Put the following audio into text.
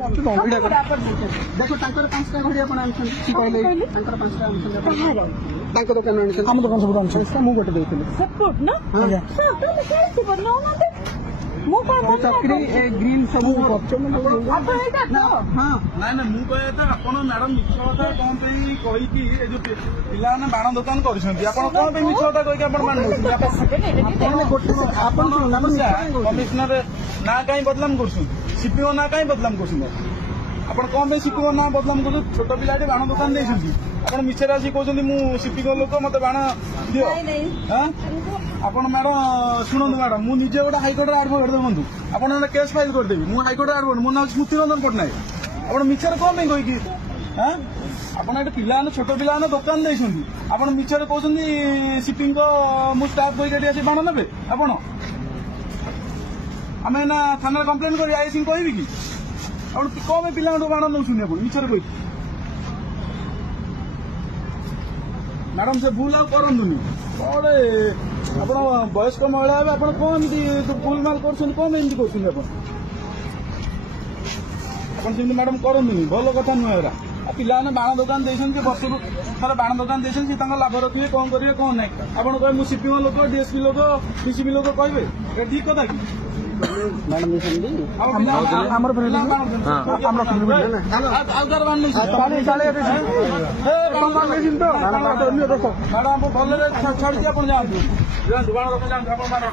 देखो पांचटा घड़ी आप दुकान आम दुकान सब मुझे गोटे देती ग्रीन सब मैडम मिछ कथा कौन कहीकि पिला बाण दुकान कर मिछ कथा कहीकि कमिशनर ना कहीं बदलाम कर सीपीओ ना कहीं बदलाम कर कौन सीपीओ ना बदलाम कर छोट पिला बाण दुकान देखिए आप मिछरे आसी कहते सीपीओ लोक मत बाण दियो ଆପଣ ମ୍ୟାଡମ ଶୁଣନ୍ତୁ ମ୍ୟାଡମ ମୁଁ ନିଜେ ଗୋଟେ ହାଇକୋର୍ଟର ଆଡଭୋକେଟ ଦେଖନ୍ତୁ ଆପଣ କେସ୍ ଫାଇଲ କରିଦେବି ମୁଁ ହାଇକୋର୍ଟର ଆଡଭୋକେଟ ମୋ ନାଁ ସ୍ମୃତି ରଞ୍ଜନ ପଟ୍ଟନାୟକ ଆପଣ ମିଛରେ କଣ ପାଇଁ କହିକି ଆପଣ ଏଠି ପିଲାମାନେ ଛୋଟ ପିଲାମାନେ ଦୋକାନ ଦେଇଛନ୍ତି ଆପଣ ମିଛରେ କହୁଛନ୍ତି ସିପିଙ୍କ ମୁଁ ଷ୍ଟାଫ କହିକି ଏଠି ଆସି ବାଣ ନେବେ ଆପଣ ଆମେ ନା ଥାନାରେ କମ୍ପ୍ଲେନ କରି ଆଇସିଙ୍କୁ କହିବି କି ଆପଣ କଣ ପାଇଁ ପିଲାମାନଙ୍କୁ ବାଣ ନେଉଛନ୍ତି ଆପଣ ମିଛରେ କହିକି ମ୍ୟାଡମ ସେ ଭୁଲ ଆଉ କରନ୍ତୁନି କଣ ଆପଣ ବୟସ୍କ ମହିଳା ହେବେ ଆପଣ କଣ ଏମିତି ଭୁଲ ମାଲ କରୁଛନ୍ତି କଣ ଏମିତି କରୁଛନ୍ତି ଆପଣ ସେମିତି ମ୍ୟାଡମ କରନ୍ତୁନି ଭଲ କଥା ନୁହେଁ ଏରା ପିଲାମାନେ ବାଣ ଦୋକାନ ଦେଇଛନ୍ତି ବର୍ଷକୁ ଥରେ ବାଣ ଦୋକାନ ଦେଇଛନ୍ତି ତାଙ୍କ ଲାଭ ରଖିବେ କଣ କରିବେ କଣ ନାହିଁ ଆପଣ କହିବେ ମୁଁ ସିପିଓ ଲୋକ ଡିଏସପି ଲୋକ ଡିସିପି ଲୋକ କହିବେ ଏଟା ଠିକ କଥା କି मैडम ଆମର ଭଲରେ ଛାଡିଛି ଆପଣ ଯାଆନ୍ତୁ ଯାଆନ୍ତୁ ବାଣ ଦୋକାନ ଯାଆନ୍ତୁ ଆପଣ ବାଣ